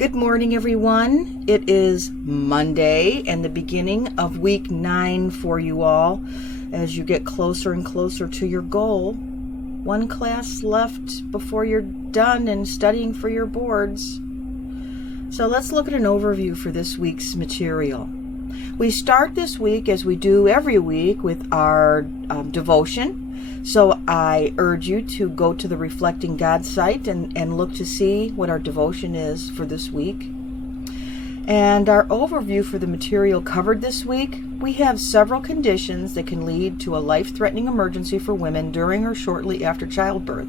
Good morning, everyone. It is Monday and the beginning of week 9 for you all as you get closer and closer to your goal. One class left before you're done and studying for your boards. So let's look at an overview for this week's material. We start this week, as we do every week, with our devotion. So I urge you to go to the Reflecting God site and look to see what our devotion is for this week. And our overview for the material covered this week, we have several conditions that can lead to a life-threatening emergency for women during or shortly after childbirth.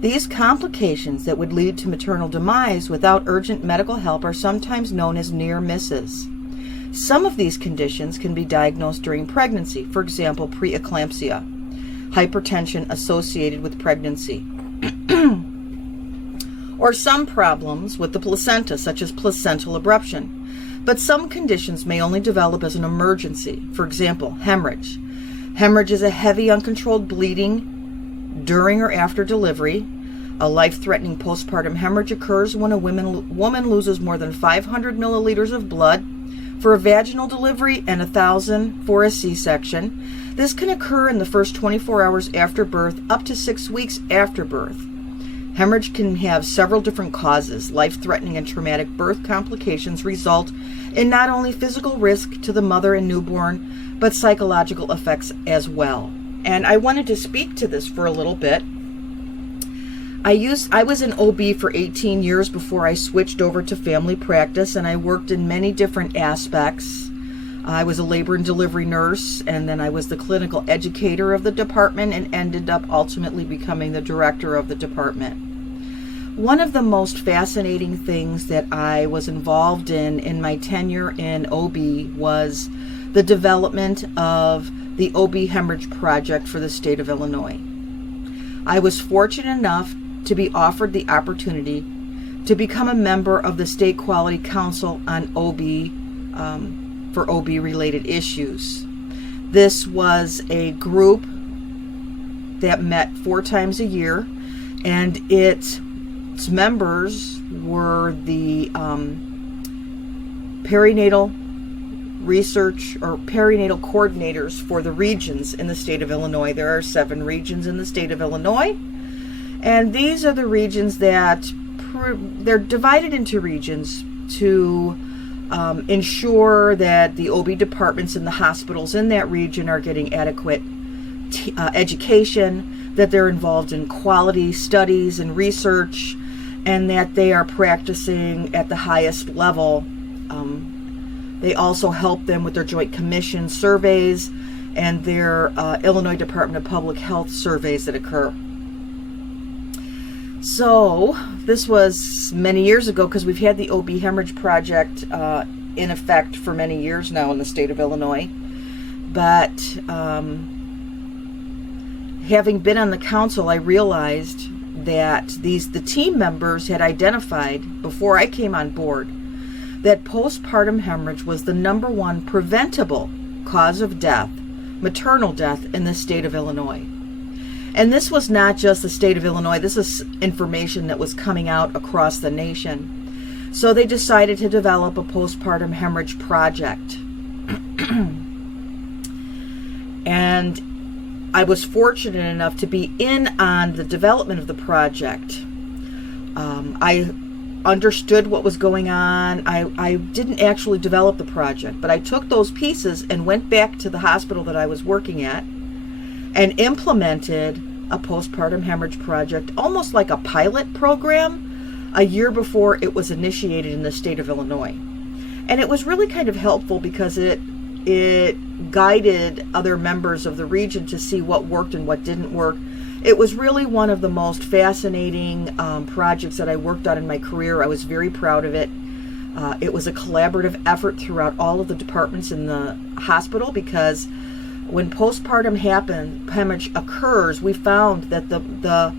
These complications that would lead to maternal demise without urgent medical help are sometimes known as near misses. Some of these conditions can be diagnosed during pregnancy, for example, preeclampsia, hypertension associated with pregnancy, or some problems with the placenta, such as placental abruption. But some conditions may only develop as an emergency, for example, hemorrhage. Hemorrhage is a heavy, uncontrolled bleeding during or after delivery. A life-threatening postpartum hemorrhage occurs when a woman loses more than 500 milliliters of blood for a vaginal delivery and 1,000 for a C-section. This can occur in the first 24 hours after birth, up to 6 weeks after birth. Hemorrhage can have several different causes. Life-threatening and traumatic birth complications result in not only physical risk to the mother and newborn, but psychological effects as well. And I wanted to speak to this for a little bit. I was in OB for 18 years before I switched over to family practice, and I worked in many different aspects. I was a labor and delivery nurse, and then I was the clinical educator of the department and ended up ultimately becoming the director of the department. One of the most fascinating things that I was involved in my tenure in OB was the development of the OB Hemorrhage Project for the state of Illinois. I was fortunate enough to be offered the opportunity to become a member of the State Quality Council on OB for OB-related issues. This was a group that met 4 times a year, and its members were the perinatal research or perinatal coordinators for the regions in the state of Illinois. There are 7 regions in the state of Illinois, and these are the regions that they're divided into regions to ensure that the OB departments in the hospitals in that region are getting adequate education, that they're involved in quality studies and research, and that they are practicing at the highest level. They also help them with their Joint Commission surveys and their Illinois Department of Public Health surveys that occur. So this was many years ago, because we've had the OB Hemorrhage Project in effect for many years now in the state of Illinois. But having been on the council, I realized that the team members had identified, before I came on board, that postpartum hemorrhage was the #1 preventable cause of death, maternal death, in the state of Illinois. And this was not just the state of Illinois. This is information that was coming out across the nation. So they decided to develop a postpartum hemorrhage project. And I was fortunate enough to be in on the development of the project. I understood what was going on. I didn't actually develop the project, but I took those pieces and went back to the hospital that I was working at and implemented a postpartum hemorrhage project, almost like a pilot program, a year before it was initiated in the state of Illinois. And it was really kind of helpful because it guided other members of the region to see what worked and what didn't work. It was really one of the most fascinating projects that I worked on in my career. I was very proud of it. It was a collaborative effort throughout all of the departments in the hospital, because when postpartum hemorrhage occurs, we found that the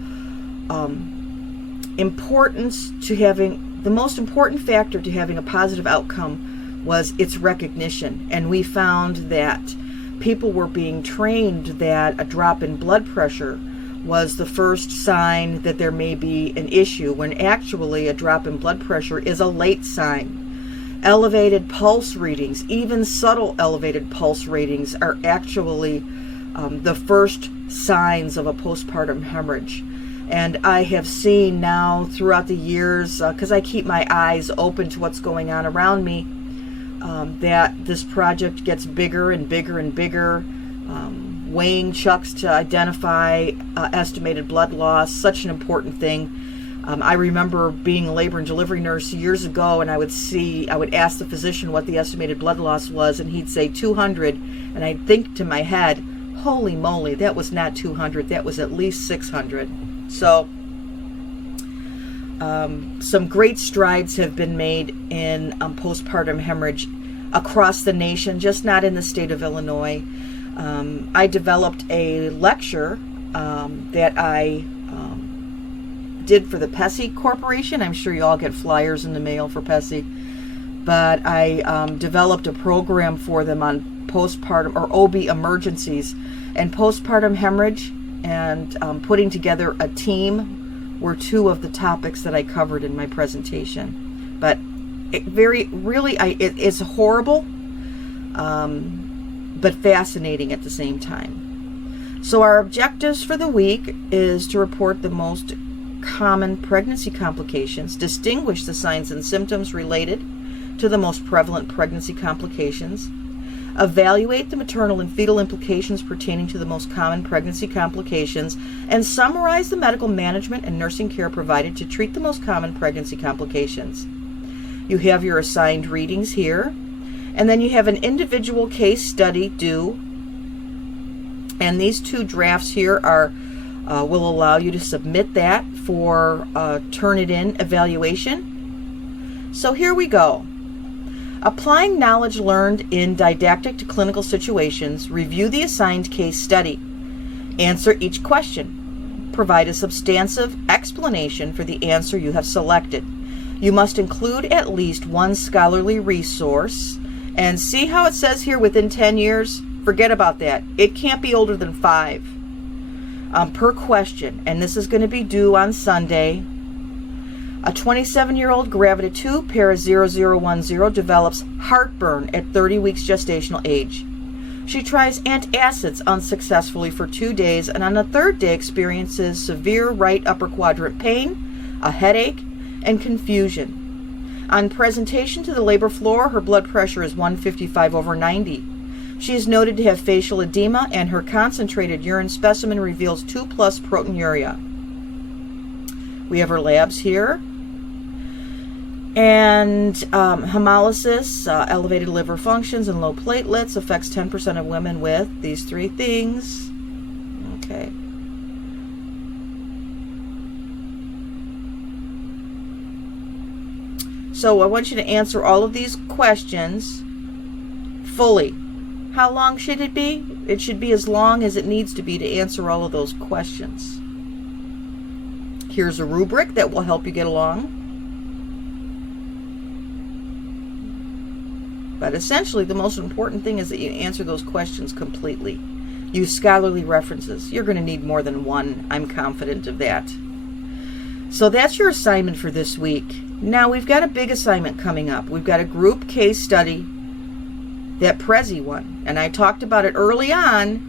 most important factor to having a positive outcome was its recognition. And we found that people were being trained that a drop in blood pressure was the first sign that there may be an issue, when actually a drop in blood pressure is a late sign. Elevated pulse readings, even subtle elevated pulse readings, are actually the first signs of a postpartum hemorrhage. And I have seen now throughout the years, because I keep my eyes open to what's going on around me, that this project gets bigger and bigger and bigger. Weighing chucks to identify estimated blood loss, such an important thing. I remember being a labor and delivery nurse years ago, and I would ask the physician what the estimated blood loss was, and he'd say 200, and I'd think to my head, holy moly, that was not 200, that was at least 600. So some great strides have been made in postpartum hemorrhage across the nation, just not in the state of Illinois. I developed a lecture that I did for the PESI Corporation. I'm sure you all get flyers in the mail for PESI. But I developed a program for them on postpartum or OB emergencies and postpartum hemorrhage, and putting together a team were two of the topics that I covered in my presentation. But it's horrible, but fascinating at the same time. So our objectives for the week is to report the most common pregnancy complications, distinguish the signs and symptoms related to the most prevalent pregnancy complications, evaluate the maternal and fetal implications pertaining to the most common pregnancy complications, and summarize the medical management and nursing care provided to treat the most common pregnancy complications. You have your assigned readings here, and then you have an individual case study due, and these two drafts here will allow you to submit that for Turnitin evaluation. So here we go. Applying knowledge learned in didactic to clinical situations, review the assigned case study. Answer each question. Provide a substantive explanation for the answer you have selected. You must include at least one scholarly resource. And see how it says here within 10 years? Forget about that. It can't be older than 5 per question. And this is going to be due on Sunday. A 27-year-old Gravida 2, para 0010, develops heartburn at 30 weeks gestational age. She tries antacids unsuccessfully for 2 days, and on the third day experiences severe right upper quadrant pain, a headache, and confusion. On presentation to the labor floor, her blood pressure is 155/90. She is noted to have facial edema, and her concentrated urine specimen reveals 2+ proteinuria. We have her labs here. And hemolysis, elevated liver functions, and low platelets affects 10% of women with these 3 things. Okay. So I want you to answer all of these questions fully. How long should it be? It should be as long as it needs to be to answer all of those questions. Here's a rubric that will help you get along. But essentially, the most important thing is that you answer those questions completely. Use scholarly references. You're going to need more than one. I'm confident of that. So that's your assignment for this week. Now, we've got a big assignment coming up. We've got a group case study, that Prezi one. And I talked about it early on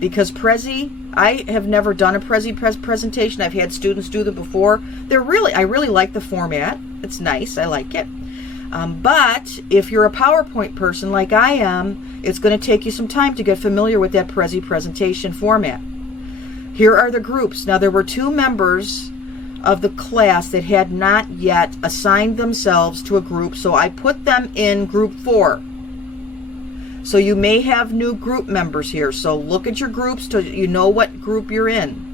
because Prezi, I have never done a Prezi presentation. I've had students do them before. I really like the format. It's nice. I like it. But if you're a PowerPoint person like I am, it's going to take you some time to get familiar with that Prezi presentation format. Here are the groups. Now, there were 2 members of the class that had not yet assigned themselves to a group, so I put them in group 4. So you may have new group members here, so look at your groups so you know what group you're in.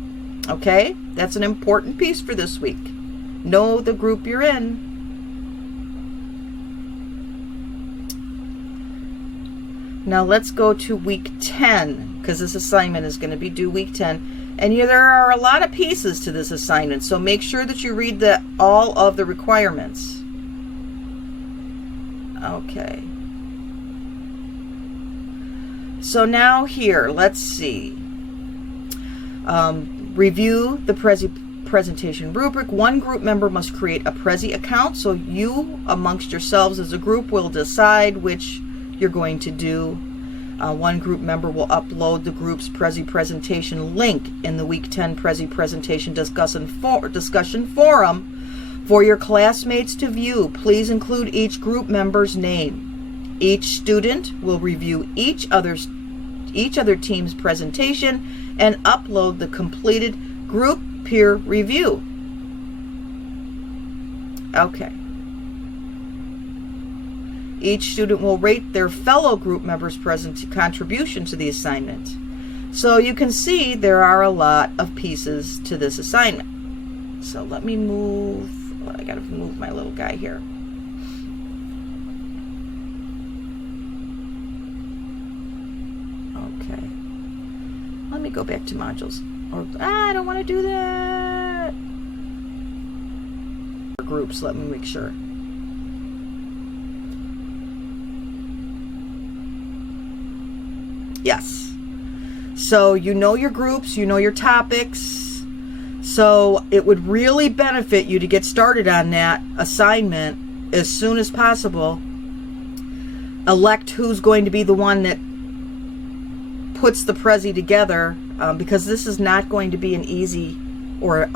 Okay? That's an important piece for this week. Know the group you're in. Now let's go to week 10, because this assignment is going to be due week 10. And there are a lot of pieces to this assignment, so make sure that you read all of the requirements. Okay. So now here, let's see. Review the presentation rubric. One group member must create a Prezi account, so you amongst yourselves as a group will decide which you're going to do. One group member will upload the group's Prezi presentation link in the Week 10 Prezi presentation discussion forum for your classmates to view. Please include each group member's name. Each student will review each other team's presentation and upload the completed group peer review. Okay. Each student will rate their fellow group members' contribution to the assignment. So you can see there are a lot of pieces to this assignment. So let me move, I gotta move my little guy here. Okay. Let me go back to modules. I don't want to do that. Groups, let me make sure. Yes. So you know your groups, you know your topics. So it would really benefit you to get started on that assignment as soon as possible. Elect who's going to be the one that puts the Prezi together, because this is not going to be an easy or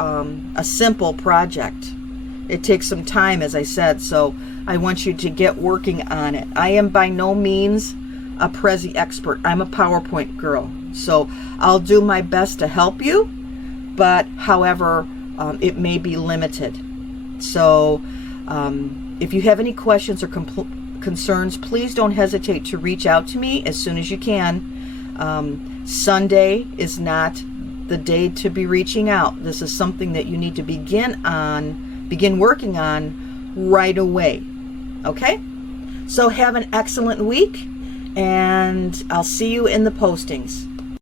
a simple project. It takes some time, as I said, so I want you to get working on it. I am by no means a Prezi expert. I'm a PowerPoint girl, so I'll do my best to help you, but however, it may be limited. So if you have any questions or concerns, please don't hesitate to reach out to me as soon as you can. Sunday is not the day to be reaching out. This is something that you need to begin working on right away. Okay? So have an excellent week, and I'll see you in the postings.